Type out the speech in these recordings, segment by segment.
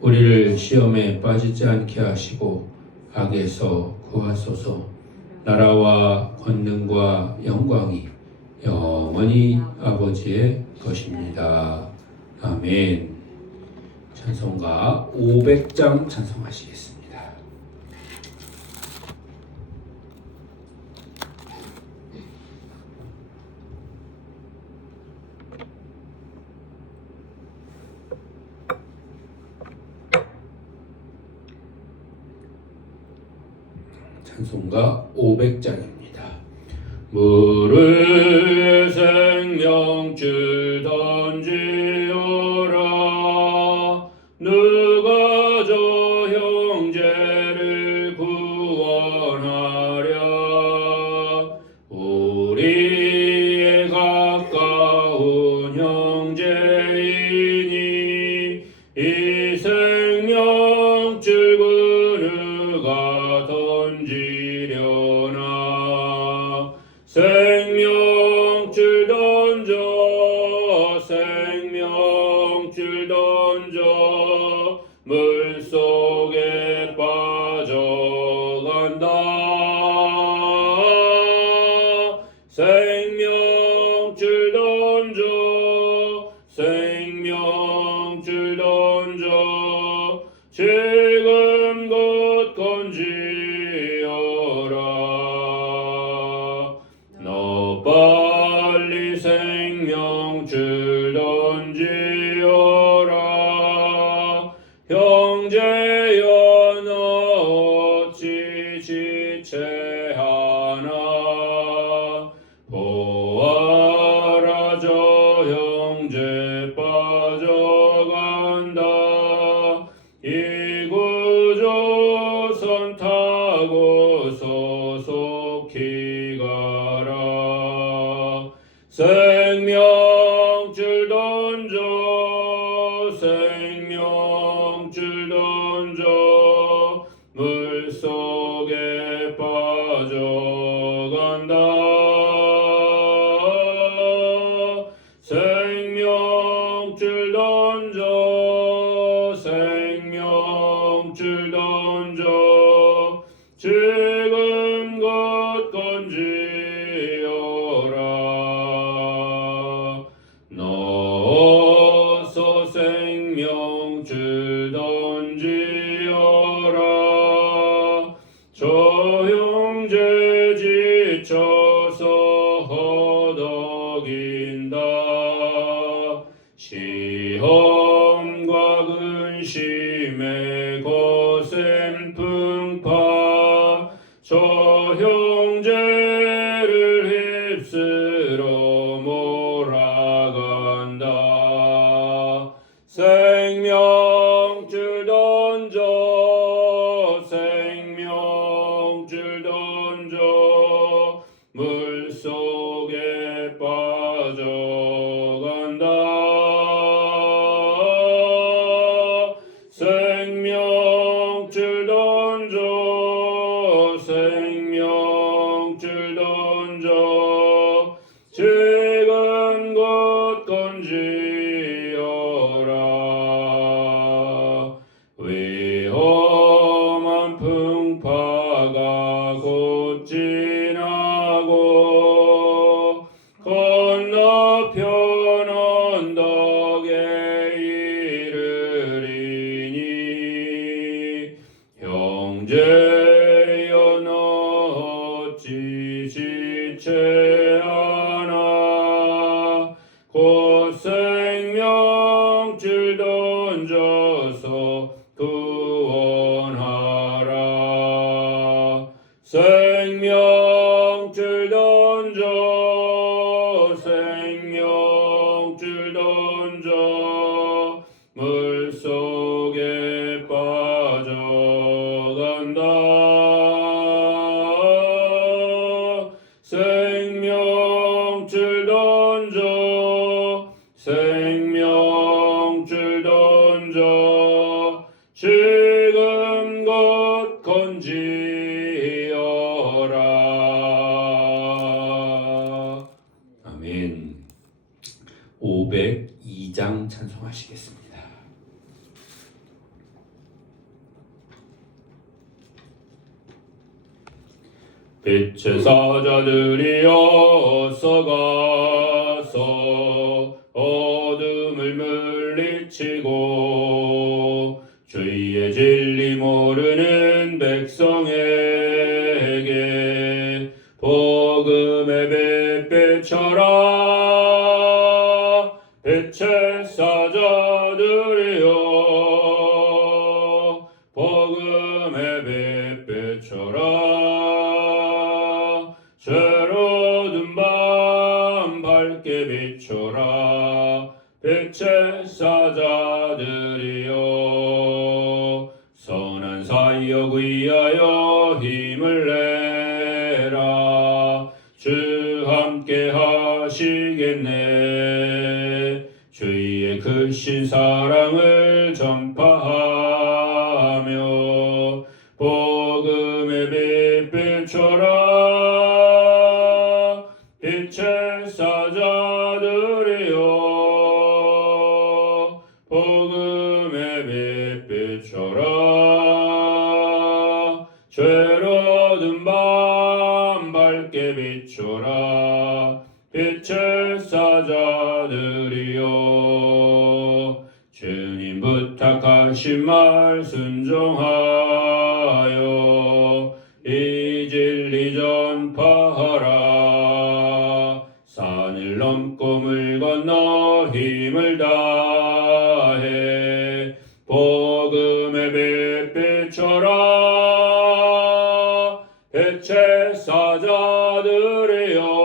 우리를 시험에 빠지지 않게 하시고 악에서 구하소서. 나라와 권능과 영광이 영원히 아버지의 것입니다. 아멘. 찬송가 500장 찬송하시겠습니다. 찬송가 500장입니다. 물을 생명줄 던지어라 누가 저 형제를 구원하랴 던 생명 502장 찬송하시겠습니다. 빛의 사자들이여 서가서 어둠을 물리치고 주의 진리 모르는 백성에게 복음의 뱃배처럼 빛 자들이여 복음의 빛 비춰라 죄로 든 밤 밝게 비춰라. 빛의 사자들이여 주님 부탁하신 말 순종하 비춰라 빛의 사자들이여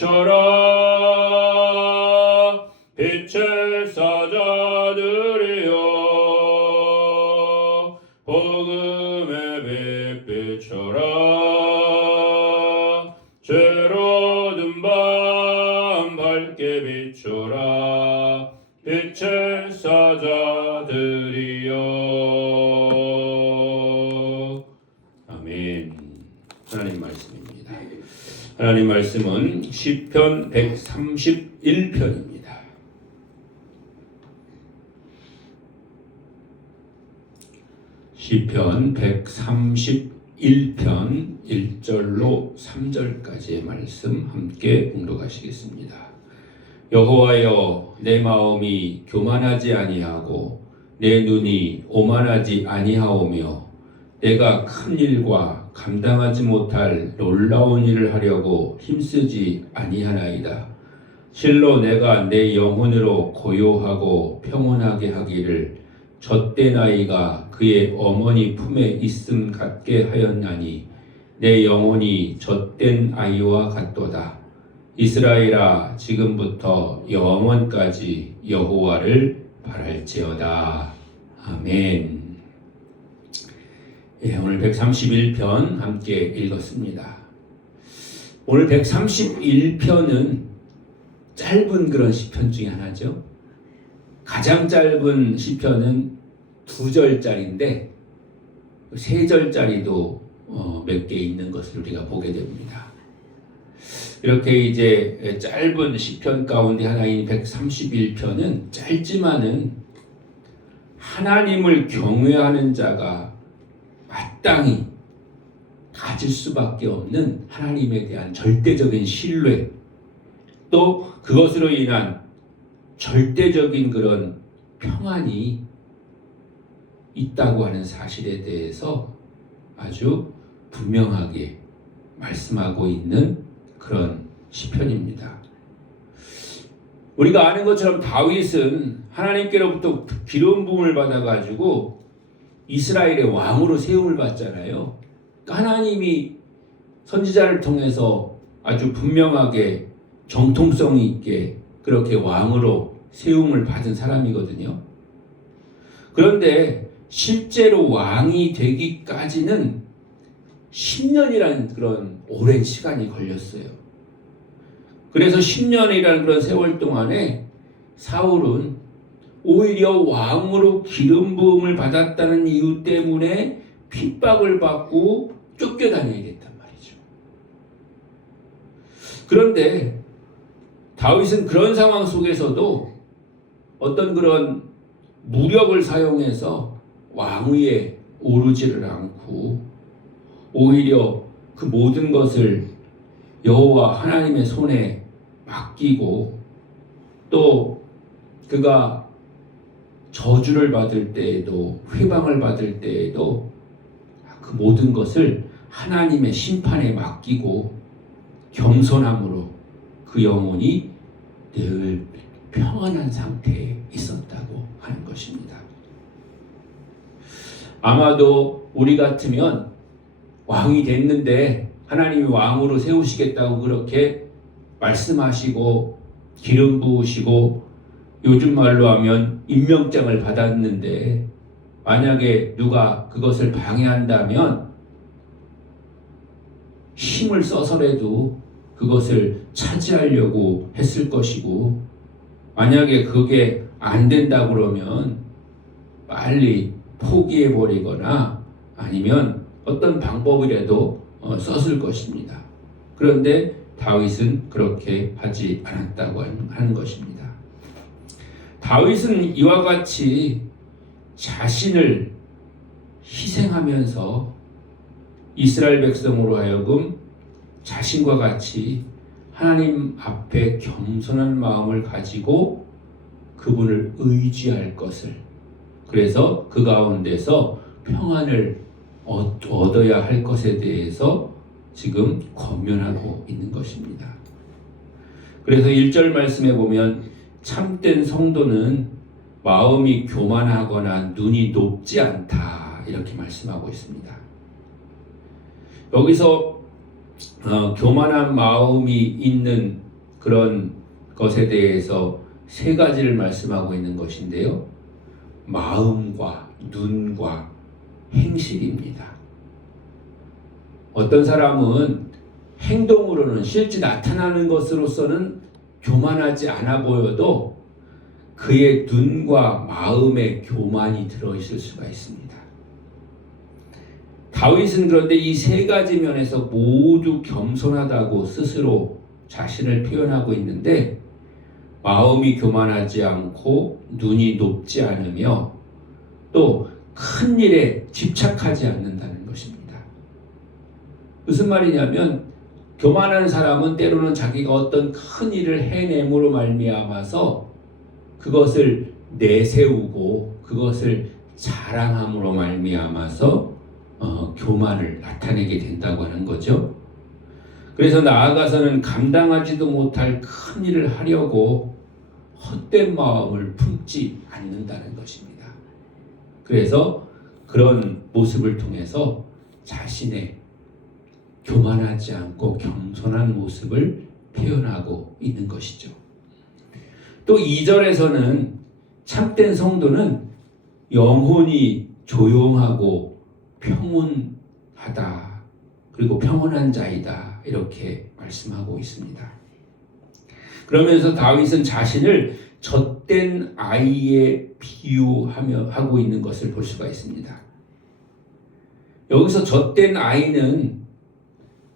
빛 비춰라. 빛의 사자들이여. 복음의 빛 비춰라. 죄로 든 밤 밝게 비춰라. 빛의 사자들이여. 아멘. 하나님 말씀입니다. 하나님 말씀은 시편 131편입니다 시편 131편 1절로 3절까지의 말씀 함께 공독하시겠습니다. 여호와여 내 마음이 교만하지 아니하고 내 눈이 오만하지 아니하오며 내가 큰 일과 감당하지 못할 놀라운 일을 하려고 힘쓰지 아니하나이다. 실로 내가 내 영혼으로 고요하고 평온하게 하기를 젖된 아이가 그의 어머니 품에 있음 같게 하였나니 내 영혼이 젖된 아이와 같도다. 이스라엘아 지금부터 영원까지 여호와를 바랄지어다. 아멘. 예, 오늘 131편 함께 읽었습니다. 오늘 131편은 짧은 그런 시편 중에 하나죠. 가장 짧은 시편은 두 절짜리인데 세 절짜리도 어, 몇개 있는 것을 우리가 보게 됩니다. 이렇게 이제 짧은 시편 가운데 하나인 131편은 짧지만은 하나님을 경외하는 자가 마땅히 가질 수밖에 없는 하나님에 대한 절대적인 신뢰 또 그것으로 인한 절대적인 그런 평안이 있다고 하는 사실에 대해서 아주 분명하게 말씀하고 있는 그런 시편입니다. 우리가 아는 것처럼 다윗은 하나님께로부터 기름 부음을 받아 가지고 이스라엘의 왕으로 세움을 받잖아요. 하나님이 선지자를 통해서 아주 분명하게 정통성 있게 그렇게 왕으로 세움을 받은 사람이거든요. 그런데 실제로 왕이 되기까지는 10년이라는 그런 오랜 시간이 걸렸어요. 그래서 10년이라는 그런 세월 동안에 사울은 오히려 왕으로 기름 부음을 받았다는 이유 때문에 핍박을 받고 쫓겨다녀야 됐단 말이죠. 그런데 다윗은 그런 상황 속에서도 어떤 그런 무력을 사용해서 왕위에 오르지를 않고 오히려 그 모든 것을 여호와 하나님의 손에 맡기고 또 그가 저주를 받을 때에도 회방을 받을 때에도 그 모든 것을 하나님의 심판에 맡기고 겸손함으로 그 영혼이 늘 평안한 상태에 있었다고 하는 것입니다. 아마도 우리 같으면 왕이 됐는데 하나님이 왕으로 세우시겠다고 그렇게 말씀하시고 기름 부으시고 요즘 말로 하면 임명장을 받았는데 만약에 누가 그것을 방해한다면 힘을 써서라도 그것을 차지하려고 했을 것이고 만약에 그게 안 된다 그러면 빨리 포기해 버리거나 아니면 어떤 방법이라도 어, 썼을 것입니다. 그런데 다윗은 그렇게 하지 않았다고 하는 것입니다. 다윗은 이와 같이 자신을 희생하면서 이스라엘 백성으로 하여금 자신과 같이 하나님 앞에 겸손한 마음을 가지고 그분을 의지할 것을 그래서 그 가운데서 평안을 얻어야 할 것에 대해서 지금 권면하고 있는 것입니다. 그래서 1절 말씀에 보면 참된 성도는 마음이 교만하거나 눈이 높지 않다 이렇게 말씀하고 있습니다. 여기서 어, 교만한 마음이 있는 그런 것에 대해서 세 가지를 말씀하고 있는 것인데요. 마음과 눈과 행실입니다. 어떤 사람은 행동으로는 실제 나타나는 것으로서는 교만하지 않아 보여도 그의 눈과 마음에 교만이 들어있을 수가 있습니다. 다윗은 그런데 이 세 가지 면에서 모두 겸손하다고 스스로 자신을 표현하고 있는데 마음이 교만하지 않고 눈이 높지 않으며 또 큰 일에 집착하지 않는다는 것입니다. 무슨 말이냐면 교만한 사람은 때로는 자기가 어떤 큰 일을 해냄으로 말미암아서 그것을 내세우고 그것을 자랑함으로 말미암아서 어, 교만을 나타내게 된다고 하는 거죠. 그래서 나아가서는 감당하지도 못할 큰 일을 하려고 헛된 마음을 품지 않는다는 것입니다. 그래서 그런 모습을 통해서 자신의 교만하지 않고 겸손한 모습을 표현하고 있는 것이죠. 또 2절에서는 참된 성도는 영혼이 조용하고 평온하다. 그리고 평온한 자이다. 이렇게 말씀하고 있습니다. 그러면서 다윗은 자신을 젖된 아이에 비유하며 하고 있는 것을 볼 수가 있습니다. 여기서 젖된 아이는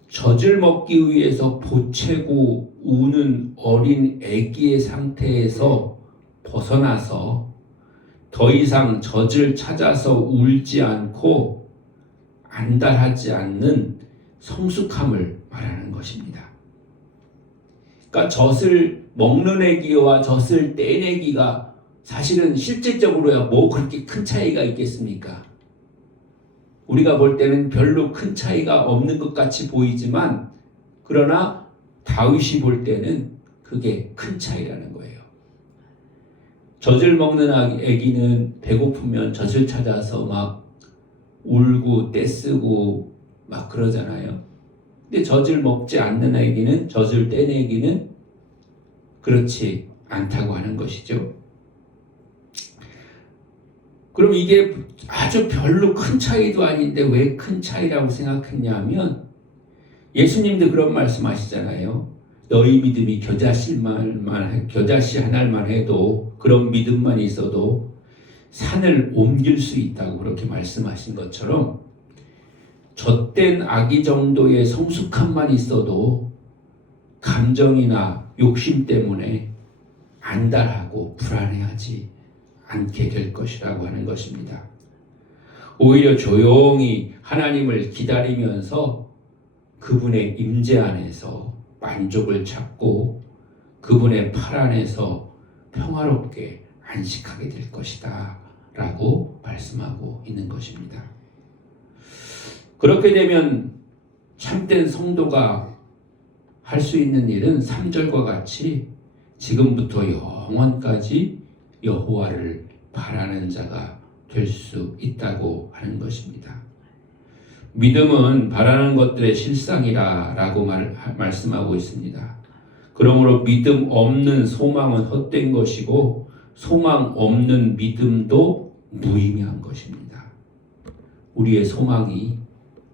젖을 먹기 위해서 보채고 우는 어린 아기의 상태에서 벗어나서 더 이상 젖을 찾아서 울지 않고 안달하지 않는 성숙함을 말하는 것입니다. 그러니까 젖을 먹는 애기와 젖을 뗀 애기가 사실은 실질적으로야 뭐 그렇게 큰 차이가 있겠습니까? 우리가 볼 때는 별로 큰 차이가 없는 것 같이 보이지만 그러나 다윗이 볼 때는 그게 큰 차이라는 거예요. 젖을 먹는 아기는 배고프면 젖을 찾아서 막 울고 떼쓰고 막 그러잖아요. 근데 젖을 먹지 않는 아기는 젖을 뗀 아기는 그렇지 않다고 하는 것이죠. 그럼 이게 아주 별로 큰 차이도 아닌데 왜 큰 차이라고 생각했냐면 예수님도 그런 말씀하시잖아요. 너희 믿음이 겨자씨 말만 겨자씨 하나만 해도 그런 믿음만 있어도 산을 옮길 수 있다고 그렇게 말씀하신 것처럼 젖된 아기 정도의 성숙함만 있어도 감정이나 욕심 때문에 안달하고 불안해하지 않게 될 것이라고 하는 것입니다. 오히려 조용히 하나님을 기다리면서 그분의 임재 안에서 만족을 찾고 그분의 팔 안에서 평화롭게 안식하게 될 것이다. 라고 말씀하고 있는 것입니다. 그렇게 되면 참된 성도가 할 수 있는 일은 3절과 같이 지금부터 영원까지 여호와를 바라는 자가 될 수 있다고 하는 것입니다. 믿음은 바라는 것들의 실상이라 라고 말, 말씀하고 있습니다. 그러므로 믿음 없는 소망은 헛된 것이고 소망 없는 믿음도 무의미한 것입니다. 우리의 소망이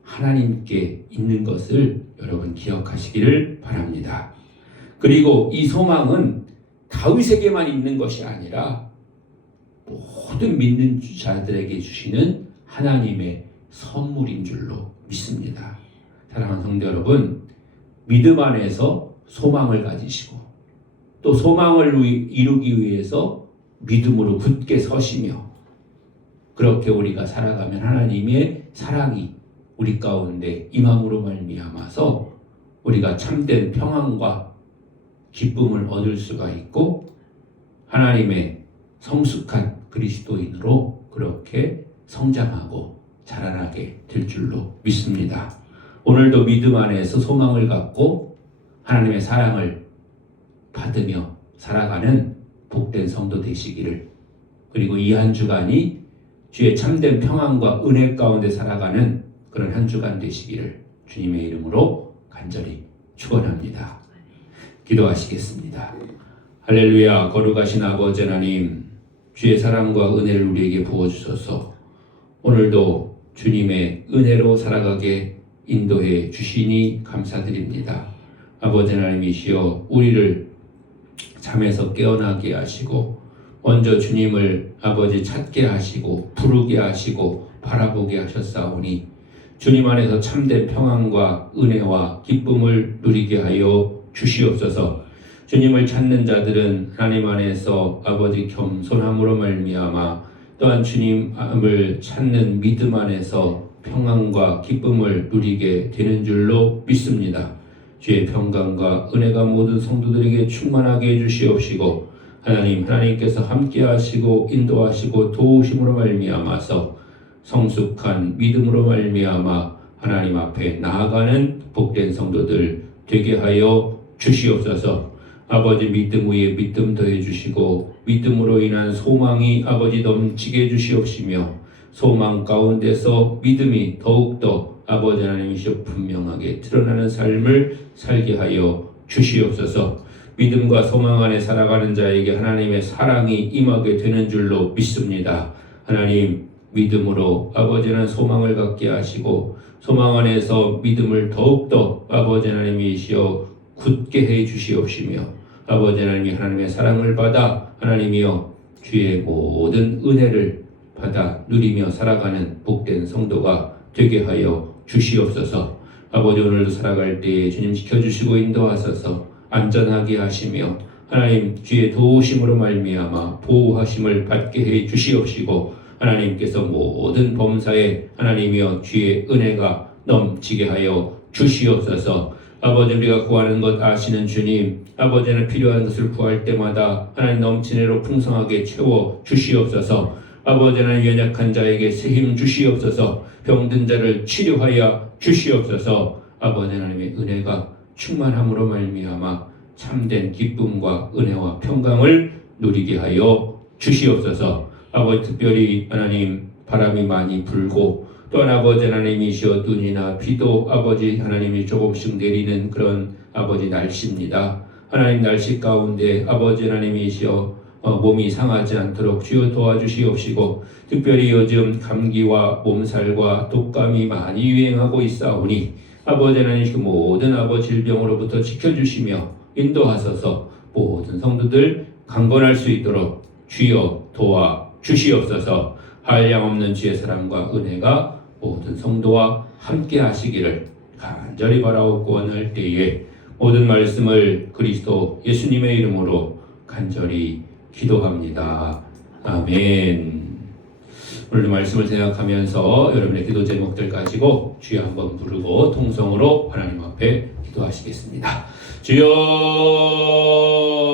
하나님께 있는 것을 여러분 기억하시기를 바랍니다. 그리고 이 소망은 다윗에게만 있는 것이 아니라 모든 믿는 자들에게 주시는 하나님의 선물인 줄로 믿습니다. 사랑하는 성도 여러분, 믿음 안에서 소망을 가지시고 또 소망을 이루기 위해서 믿음으로 굳게 서시며 그렇게 우리가 살아가면 하나님의 사랑이 우리 가운데 임함으로 말미암아서 우리가 참된 평안과 기쁨을 얻을 수가 있고 하나님의 성숙한 그리스도인으로 그렇게 성장하고 자라나게 될 줄로 믿습니다. 오늘도 믿음 안에서 소망을 갖고 하나님의 사랑을 받으며 살아가는 복된 성도 되시기를 그리고 이 한 주간이 주의 참된 평안과 은혜 가운데 살아가는 그런 한 주간 되시기를 주님의 이름으로 간절히 축원합니다. 기도하시겠습니다. 할렐루야 거룩하신 아버지 하나님 주의 사랑과 은혜를 우리에게 부어 주셔서 오늘도 주님의 은혜로 살아가게 인도해 주시니 감사드립니다. 아버지 하나님이시여 우리를 잠에서 깨어나게 하시고 먼저 주님을 아버지 찾게 하시고 부르게 하시고 바라보게 하셨사오니 주님 안에서 참된 평안과 은혜와 기쁨을 누리게 하여 주시옵소서. 주님을 찾는 자들은 하나님 안에서 아버지 겸손함으로 말미암아 또한 주님을 찾는 믿음 안에서 평안과 기쁨을 누리게 되는 줄로 믿습니다. 주의 평강과 은혜가 모든 성도들에게 충만하게 해주시옵시고 하나님 하나님께서 함께하시고 인도하시고 도우심으로 말미암아서 성숙한 믿음으로 말미암아 하나님 앞에 나아가는 복된 성도들 되게 하여 주시옵소서. 아버지 믿음 위에 믿음 더해 주시고 믿음으로 인한 소망이 아버지 넘치게 해 주시옵시며 소망 가운데서 믿음이 더욱더 아버지 하나님이시여 분명하게 드러나는 삶을 살게 하여 주시옵소서. 믿음과 소망 안에 살아가는 자에게 하나님의 사랑이 임하게 되는 줄로 믿습니다. 하나님 믿음으로 아버지는 소망을 갖게 하시고 소망 안에서 믿음을 더욱더 아버지 하나님이시여 굳게 해 주시옵시며 아버지 하나님이 하나님의 사랑을 받아 하나님이여 주의 모든 은혜를 받아 누리며 살아가는 복된 성도가 되게 하여 주시옵소서 아버지 오늘도 살아갈 때에 주님 지켜주시고 인도하소서 안전하게 하시며 하나님 주의 도우심으로 말미암아 보호하심을 받게 해 주시옵시고 하나님께서 모든 범사에 하나님이여 주의 은혜가 넘치게 하여 주시옵소서. 아버지 우리가 구하는 것 아시는 주님, 아버지는 필요한 것을 구할 때마다 하나님 넘치네로 풍성하게 채워 주시옵소서. 아버지는 연약한 자에게 새힘 주시옵소서. 병든 자를 치료하여 주시옵소서. 아버지 하나님의 은혜가 충만함으로 말미암아 참된 기쁨과 은혜와 평강을 누리게 하여 주시옵소서. 아버지 특별히 하나님 바람이 많이 불고 또한 아버지 하나님이시여 눈이나 비도 아버지 하나님이 조금씩 내리는 그런 아버지 날씨입니다. 하나님 날씨 가운데 아버지 하나님이시여 어, 몸이 상하지 않도록 주여 도와주시옵시고 특별히 요즘 감기와 몸살과 독감이 많이 유행하고 있사오니 아버지 하나님 그 모든 아버지 질병으로부터 지켜주시며 인도하소서 모든 성도들 강건할 수 있도록 주여 도와 주시옵소서 한량없는 주의 사랑과 은혜가 모든 성도와 함께 하시기를 간절히 바라옵고 원할 때에 모든 말씀을 그리스도 예수님의 이름으로 간절히 기도합니다. 아멘. 오늘도 말씀을 생각하면서 여러분의 기도 제목들 가지고 주여 한번 부르고 통성으로 하나님 앞에 기도하시겠습니다. 주여